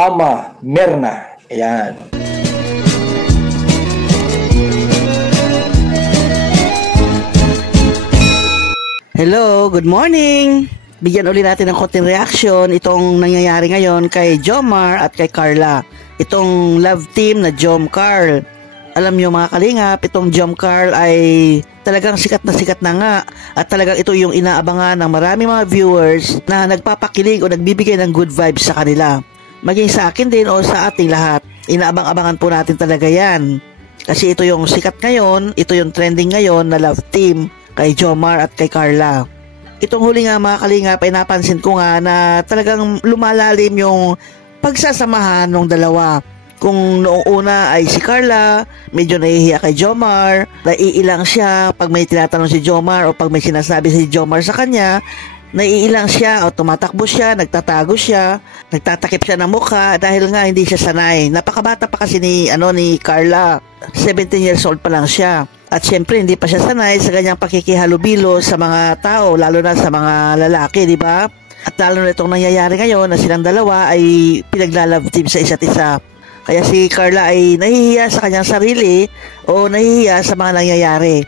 Ama Merna. Ayan. Hello, good morning! Bigyan ulit natin ng konting reaction itong nangyayari ngayon kay Jomar at kay Carla. Itong love team na Jom Carl. Alam nyo mga kalingap, itong Jom Carl ay talagang sikat na nga. At talagang ito yung inaabangan ng maraming mga viewers na nagpapakilig o nagbibigay ng good vibes sa kanila. Maging sa akin din o sa ating lahat. Inaabang-abangan po natin talaga yan. Kasi ito yung sikat ngayon, ito yung trending ngayon na love team kay Jomar at kay Carla. Itong huli nga mga kalingap ay napansin ko nga na talagang lumalalim yung pagsasamahan ng dalawa. Kung noong una ay si Carla, medyo nahihiya kay Jomar, naiilang siya pag may tinatanong si Jomar o pag may sinasabi si Jomar sa kanya, naiilang siya o tumatakbo siya, nagtatago siya, nagtatakip siya ng mukha dahil nga hindi siya sanay. Napakabata pa kasi ni Carla, 17 years old pa lang siya. At syempre hindi pa siya sanay sa ganyang pakikihalubilo sa mga tao, lalo na sa mga lalaki, di ba? At lalo na itong nangyayari ngayon na silang dalawa ay pinaglalove team sa isa't isa. Kaya si Carla ay nahihiya sa kanyang sarili o nahihiya sa mga nangyayari.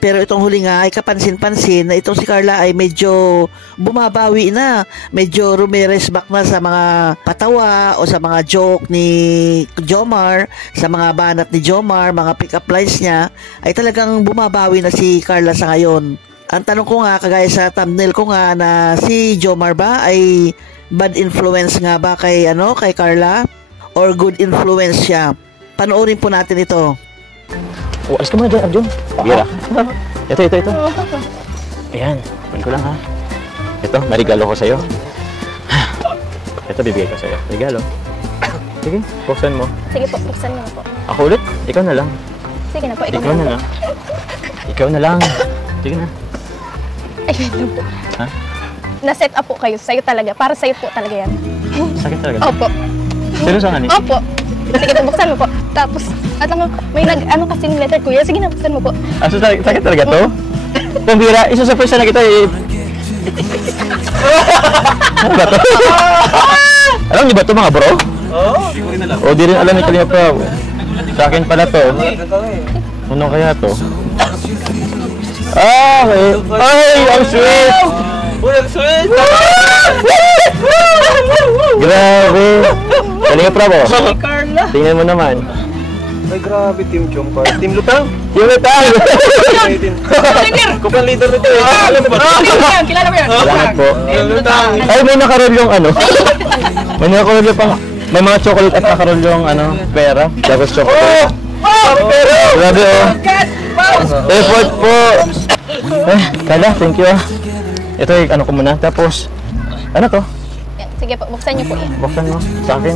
Pero itong huli nga ay kapansin-pansin na itong si Carla ay medyo bumabawi na. Medyo rumiresback back na sa mga patawa o sa mga joke ni Jomar, sa mga banat ni Jomar, mga pick-up lines niya, ay talagang bumabawi na si Carla sa ngayon. Ang tanong ko nga, kagaya sa thumbnail ko nga, na si Jomar ba ay bad influence nga ba kay Carla? Or good influence siya? Panoorin po natin ito. Oh, alis ka muna dyan, Arjun. Bira. Ito. Ayan, kunin ko lang ha. Ito, may regalo ko sa'yo. Ito, bibigay ko sa'yo. Regalo. Sige, buksan mo. Sige po, buksan mo po. Ako ulit? Ikaw na lang. Sige na po, ikaw na lang. Ikaw na lang. Sige na. Ayun na po. Ha? Na-set up po kayo. Sa'yo talaga. Para sa'yo po talaga yan. Sakit talaga? Opo. Seryoso nga ni? Opo. Sige na, buksan mo po. Tapos, may kasing letter, kuya. Sige na, buksan mo po. Sakit talaga to? Pambira, isa-surprise na kita eh. Ano ba to? Alam niyo ba to mga bro? Oo, di ko rin alam. O, di rin alam ni Kalinga Prab. Sa akin pala to. Ano kaya to? Ah, okay. Ay, ang sweet! Uy, ang sweet! Grabe! Kalinga Prab, oh. Carla! Tingnan mo naman. Ay, grabe, Team Jomar. Team Lutang? Team Lutang! Kupang leader nito eh. Alam mo ba? Kilala mo yan? Salamat po. Team Lutang. Ay, may nakarol yung may nakarol yung pang... May mga chocolate at nakarol yung pera. Tapos chocolate. Pero! Grabe, oh. Effort po. Kala, thank you. Ito, ko muna. Tapos, ano to? Sige po, buksan niyo po yan. Buksan mo. Sa akin.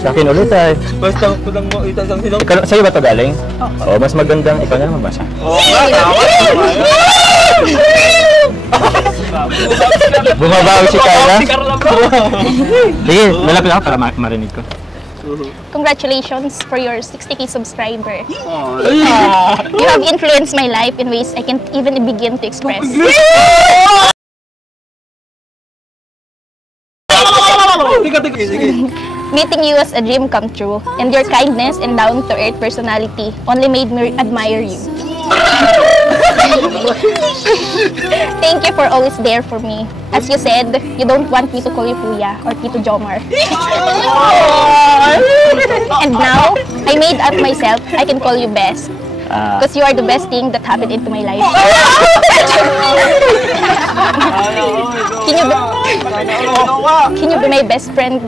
Sa akin ulit ay. Basta ko lang mo itasang sino. Sa'yo ba ito galing? Oo. Mas magandang ikaw na mabasa. Oo. Bumabawi si Carla. Sige, lalapit ako para marinig ko. Congratulations for your 60k subscriber. You have influenced my life in ways I can't even begin to express. Meeting you was a dream come true, and your kindness and down-to-earth personality only made me admire you. Thank you for always there for me. As you said, you don't want me to call you Kuya or Tito Jomar. And now, I made up myself, I can call you Best. Because you are the best thing that happened into my life. Can you be my best friend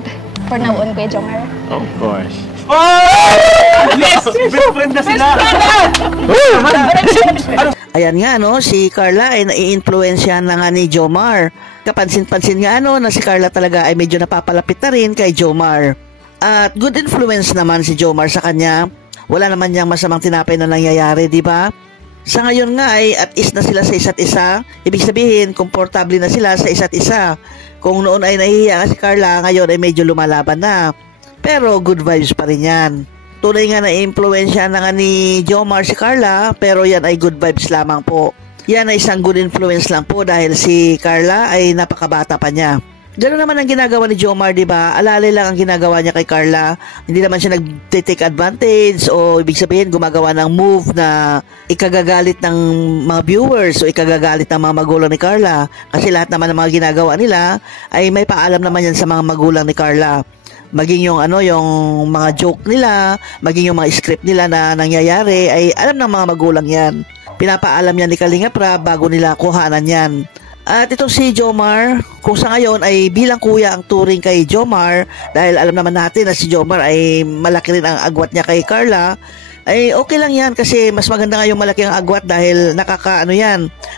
for now on, Kuya Jomar? Of course. Yes! Best friend na sila! Ayan nga si Carla ay nai-influensyahan na nga ni Jomar. Kapansin-pansin nga na si Carla talaga ay medyo napapalapit na rin kay Jomar. At good influence naman si Jomar sa kanya. Wala naman niyang masamang tinapay na nangyayari, di ba? Sa ngayon nga ay at is na sila sa isa't isa. Ibig sabihin, komportable na sila sa isa't isa. Kung noon ay nahihiya si Carla, ngayon ay medyo lumalaban na. Pero good vibes pa rin yan. Tunay nga na influensya na nga ni Jomar si Carla, pero yan ay good vibes lamang po. Yan ay isang good influence lang po dahil si Carla ay napakabata pa niya. Gano'n naman ang ginagawa ni Jomar, di ba? Alalay lang ang ginagawa niya kay Carla. Hindi naman siya nag-take advantage o ibig sabihin gumagawa ng move na ikagagalit ng mga viewers o ikagagalit ng mga magulang ni Carla. Kasi lahat naman ng mga ginagawa nila ay may paalam naman yan sa mga magulang ni Carla. Maging yung yung mga joke nila, maging yung mga script nila na nangyayari ay alam ng mga magulang yan. Pinapaalam yan ni Kalinga Prab bago nila kuhanan yan. At itong si Jomar, kung sa ngayon ay bilang kuya ang turing kay Jomar, dahil alam naman natin na si Jomar ay malaki rin ang agwat niya kay Carla, ay okay lang yan kasi mas maganda nga yung malaki ang agwat dahil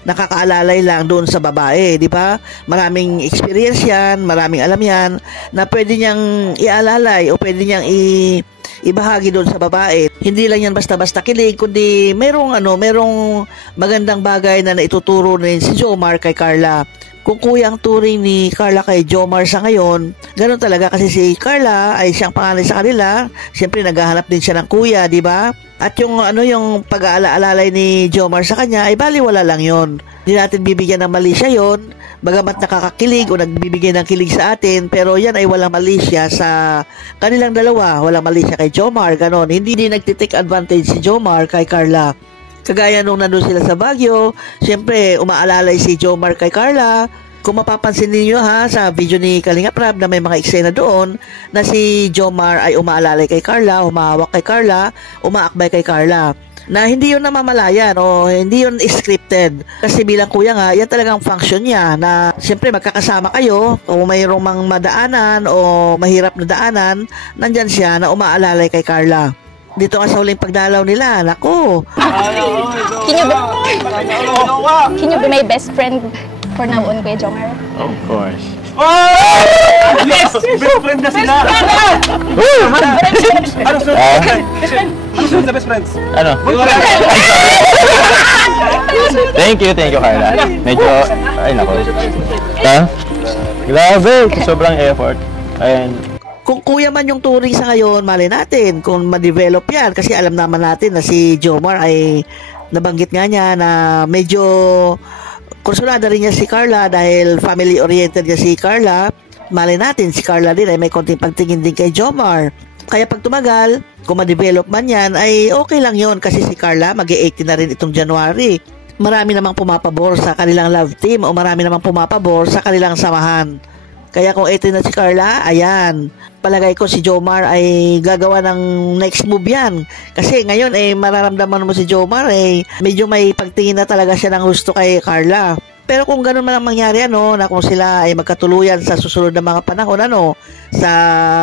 nakakaalalay lang doon sa babae, di ba? Maraming experience yan, maraming alam yan na pwede niyang ialalay o pwede niyang ibahagi doon sa babae. Hindi lang yan basta-basta kilig, kundi merong magandang bagay na naituturo rin si Jomar kay Carla. Kung kuya ang turing ni Carla kay Jomar sa ngayon, ganoon talaga kasi si Carla ay siyang panganay sa kanila. Siyempre naghahanap din siya ng kuya, di ba? At yung pag-aalalay ni Jomar sa kanya ay baliwala lang yon. Hindi natin bibigyan ng mali siya yon, bagamat nakakakilig o nagbibigay ng kilig sa atin, pero yan ay walang mali siya sa kanilang dalawa. Walang mali siya kay Jomar, ganon. Hindi din nagtitake advantage si Jomar kay Carla. Kagaya nung nandun sila sa Baguio, siyempre umaalalay si Jomar kay Carla. Kung mapapansin niyo sa video ni Kalinga Prab na may mga eksena doon na si Jomar ay umaalalay kay Carla, humahawak kay Carla, umaakbay kay Carla. Na hindi yun namamalayan o hindi yun scripted. Kasi bilang kuya nga, yan talagang function niya na siyempre magkakasama kayo o mayroong mang madaanan o mahirap na daanan, nandyan siya na umaalalay kay Carla. Dito nga sa huling pagdalaw nila, nako. Can you be my best friend for now on, Kuya Jomar? Of course. Yes! Best friend na sila! Ano sunod na best friends? Ano? Thank you, Carla. Medyo, ay nako. Grabe, sobrang effort. And Kung kuya man yung turing sa ngayon, mali natin kung ma-develop yan. Kasi alam naman natin na si Jomar ay nabanggit nga niya na medyo kursunada rin niya si Carla dahil family-oriented niya si Carla. Mali natin, si Carla din ay may konting pagtingin din kay Jomar. Kaya pag tumagal, kung ma-develop man yan, ay okay lang yon kasi si Carla mag-18 na rin itong January. Marami namang pumapabor sa kanilang love team o marami namang pumapabor sa kanilang samahan. Kaya kung 18 na si Carla, ayan, palagay ko si Jomar ay gagawa ng next move yan. Kasi ngayon mararamdaman mo si Jomar medyo may pagtingin na talaga siya ng gusto kay Carla. Pero kung ganun man ang mangyari na kung sila ay magkatuluyan sa susunod na mga panahon sa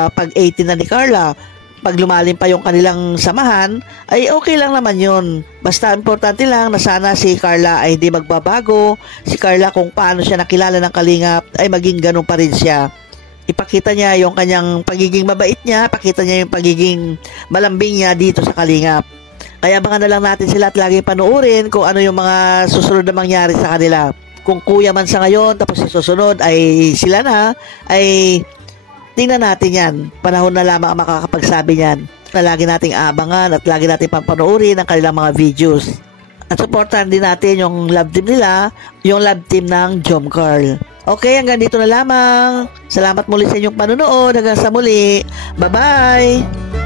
pag-18 na ni Carla, pag lumalim pa yung kanilang samahan, ay okay lang naman yun. Basta importante lang na sana si Carla ay hindi magbabago. Si Carla kung paano siya nakilala ng Kalingap ay maging ganun pa rin siya. Ipakita niya yung kanyang pagiging mabait niya, pakita niya yung pagiging malambing niya dito sa Kalingap. Kaya baka na lang natin sila at lagi panuorin kung ano yung mga susunod na mangyari sa kanila. Kung kuya man sa ngayon, tapos sa susunod ay sila na, ay tingnan natin yan. Panahon na lamang ang makakapagsabi niyan na lagi nating abangan at lagi nating papanoorin ang kanilang mga videos. At supportan din natin yung love team nila, yung love team ng Jom Carl. Okay, hanggang dito na lamang. Salamat muli sa inyong panonood. Hanggang sa muli. Bye-bye!